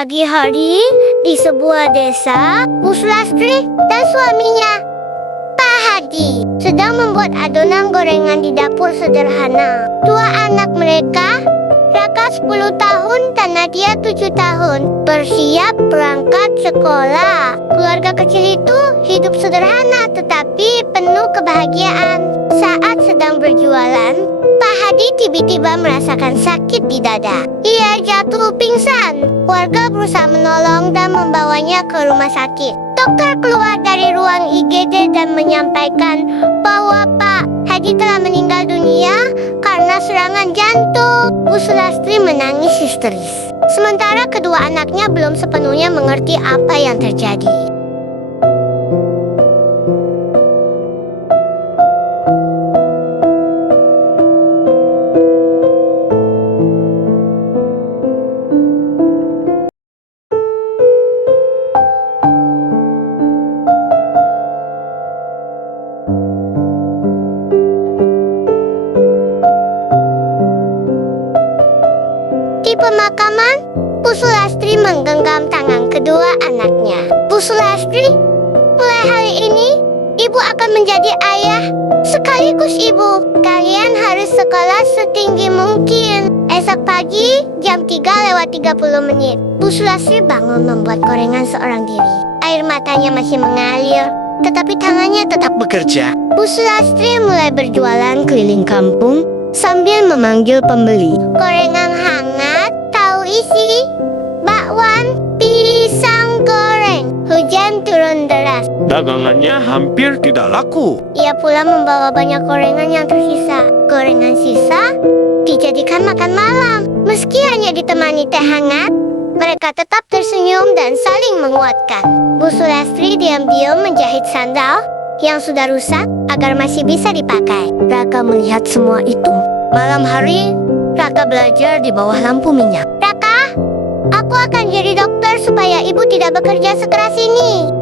Pagi hari, di sebuah desa, Bu Sulastri dan suaminya, Pak Hadi, sedang membuat adonan gorengan di dapur sederhana. Dua anak mereka, Raka 10 tahun dan Nadia 7 tahun, bersiap berangkat sekolah. Keluarga kecil itu hidup sederhana tetapi penuh kebahagiaan. Saat sedang berjualan, Pak Hadi tiba-tiba merasakan sakit di dada. Ia jatuh pingsan. Warga berusaha menolong dan membawanya ke rumah sakit. Dokter keluar dari ruang IGD dan menyampaikan bahwa Pak Hadi telah meninggal dunia karena serangan jantung. Bu Sulastri menangis histeris. Sementara kedua anaknya belum sepenuhnya mengerti apa yang terjadi. Di pemakaman, Bu Sulastri menggenggam tangan kedua anaknya. Bu Sulastri, mulai hari ini, Ibu akan menjadi ayah sekaligus ibu. Kalian harus sekolah setinggi mungkin. Esok pagi, jam 3:30. Bu Sulastri bangun membuat gorengan seorang diri. Air matanya masih mengalir, tetapi tangannya tetap bekerja. Bu Sulastri mulai berjualan keliling kampung sambil memanggil pembeli. Gorengan hangat, tahu isi, bakwan, pisang goreng. Hujan turun deras. Dagangannya hampir tidak laku. Ia pula membawa banyak gorengan yang tersisa. Gorengan sisa dijadikan makan malam. Meski hanya ditemani teh hangat, mereka tetap tersenyum dan saling menguatkan. Bu Sulastri diam-diam menjahit sandal yang sudah rusak agar masih bisa dipakai. Raka melihat semua itu. Malam hari, Raka belajar di bawah lampu minyak. Raka, aku akan jadi dokter supaya ibu tidak bekerja sekeras ini.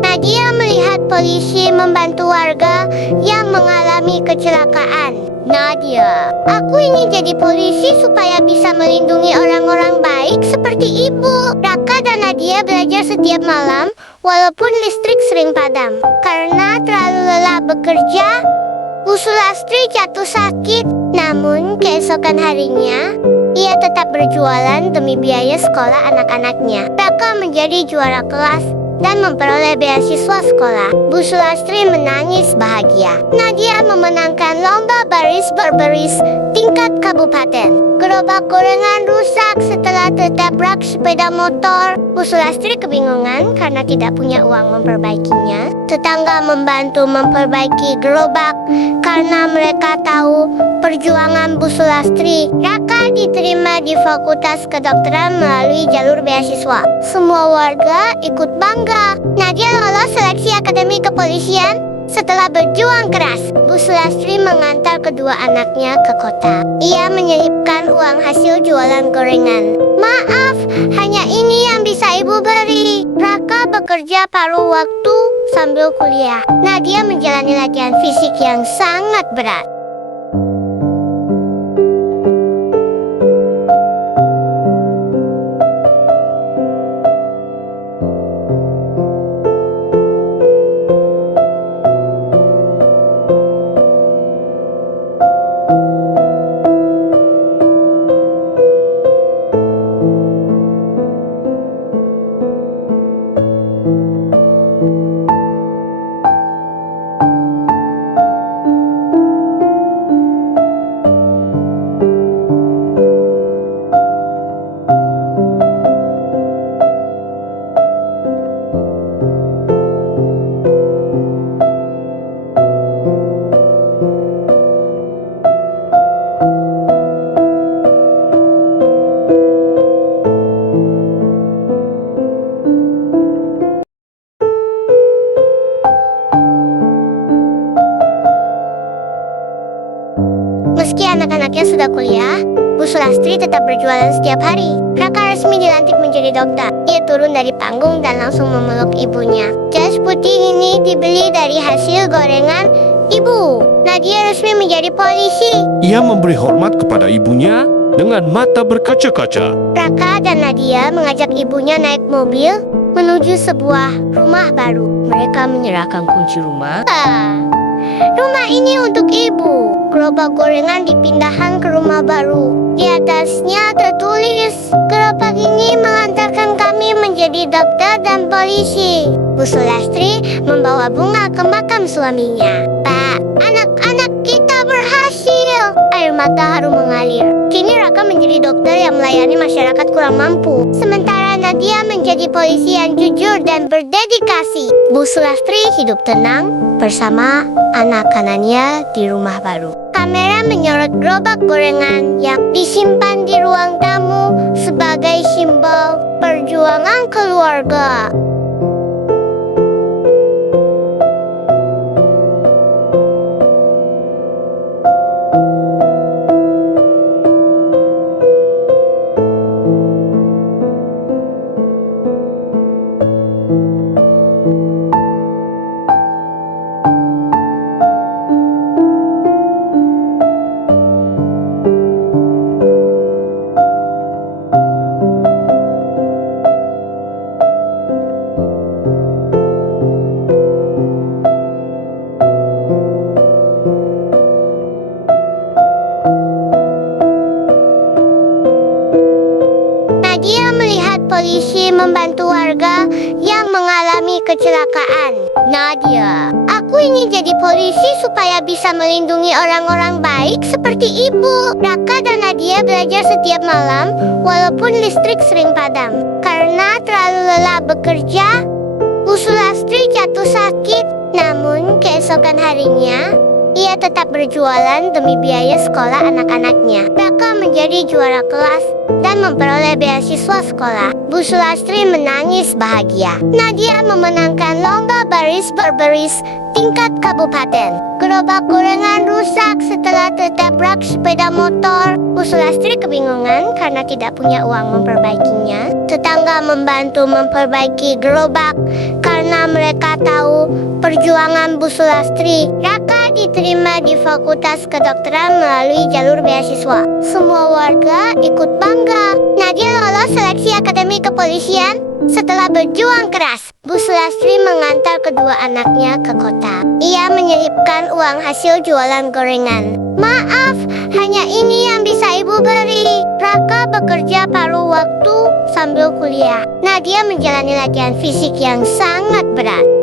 Nadia melihat polisi membantu warga yang mengalami kecelakaan. Nadia, aku ingin jadi polisi supaya bisa melindungi orang-orang baik seperti ibu. Raka dan Nadia belajar setiap malam walaupun listrik sering padam. Karena terlalu lelah bekerja, Bu Sulastri jatuh sakit. Namun keesokan harinya, ia tetap berjualan demi biaya sekolah anak-anaknya. Raka menjadi juara kelas dan memperoleh beasiswa sekolah. Bu Sulastri menangis bahagia. Nadia memenangkan lomba baris berbaris tingkat kabupaten. Gerobak gorengan rusak setelah tertabrak sepeda motor. Bu Sulastri kebingungan karena tidak punya uang memperbaikinya. Tetangga membantu memperbaiki gerobak karena mereka tahu perjuangan Bu Sulastri. Raka diterima di Fakultas Kedokteran melalui jalur beasiswa. Semua warga ikut bangga. Nadia lolos seleksi akademi kepolisian setelah berjuang keras. Bu Sulastri mengantar kedua anaknya ke kota. Ia menyelipkan uang hasil jualan gorengan. Maaf, hanya ini yang bisa ibu beri. Raka bekerja paruh waktu sambil kuliah. Nadia menjalani latihan fisik yang sangat berat. anaknya sudah kuliah, Bu Sulastri tetap berjualan setiap hari. Raka resmi dilantik menjadi dokter. Ia turun dari panggung dan langsung memeluk ibunya. Jas putih ini dibeli dari hasil gorengan ibu. Nadia resmi menjadi polisi. Ia memberi hormat kepada ibunya dengan mata berkaca-kaca. Raka dan Nadia mengajak ibunya naik mobil menuju sebuah rumah baru. Mereka menyerahkan kunci rumah. Rumah ini untuk ibu. Gerobak gorengan dipindahkan ke rumah baru. Di atasnya tertulis, gerobak ini mengantarkan kami menjadi dokter dan polisi. Bu Sulastri membawa bunga ke makam suaminya. Pak, anak-anak kita berhasil. Air mata haru mengalir. Kini Raka menjadi dokter yang melayani masyarakat kurang mampu. Sementara Nadia menjadi polisi yang jujur dan berdedikasi. Bu Sulastri hidup tenang bersama anak kanannya di rumah baru. Kamera menyorot gerobak gorengan yang disimpan di ruang tamu sebagai simbol perjuangan keluarga. Nadia melihat polisi membantu warga yang mengalami kecelakaan. Nadia, aku ingin jadi polisi supaya bisa melindungi orang-orang baik seperti ibu. Raka dan Nadia belajar setiap malam walaupun listrik sering padam. Karena terlalu lelah bekerja, Bu Sulastri jatuh sakit. Namun keesokan harinya, ia tetap berjualan demi biaya sekolah anak-anaknya. Raka menjadi juara kelas dan memperoleh beasiswa sekolah. Bu Sulastri menangis bahagia. Nadia memenangkan lomba baris berbaris tingkat kabupaten. Gerobak gorengan rusak setelah tertabrak sepeda motor. Bu Sulastri kebingungan karena tidak punya uang memperbaikinya. Tetangga membantu memperbaiki gerobak karena mereka tahu perjuangan Bu Sulastri. Raka diterima di Fakultas Kedokteran melalui jalur beasiswa. Semua warga ikut bangga. Nadia lolos seleksi akademi kepolisian setelah berjuang keras. Bu Sulastri mengantar kedua anaknya ke kota. Ia menyelipkan uang hasil jualan gorengan. Maaf, hanya ini yang bisa ibu beri. Raka bekerja paruh waktu sambil kuliah. Nadia menjalani latihan fisik yang sangat berat.